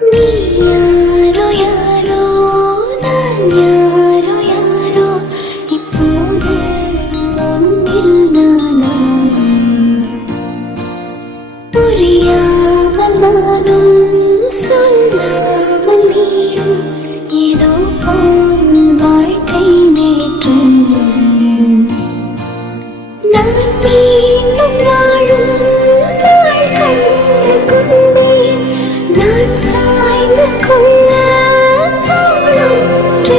நீ யாரோ யாரோ நான் யாரோ யாரோ இப்போது ஒன்றில் நானா புரியாமல் நானும் சொல்லாமல் நீயும் ஏதோ போல் வாழ்க்கை நேற்று நான் மீண்டும் வாழும் நாள் கண்டு கொண்டேன் நான் சாய்ந்து கொள்ள தோளொன்று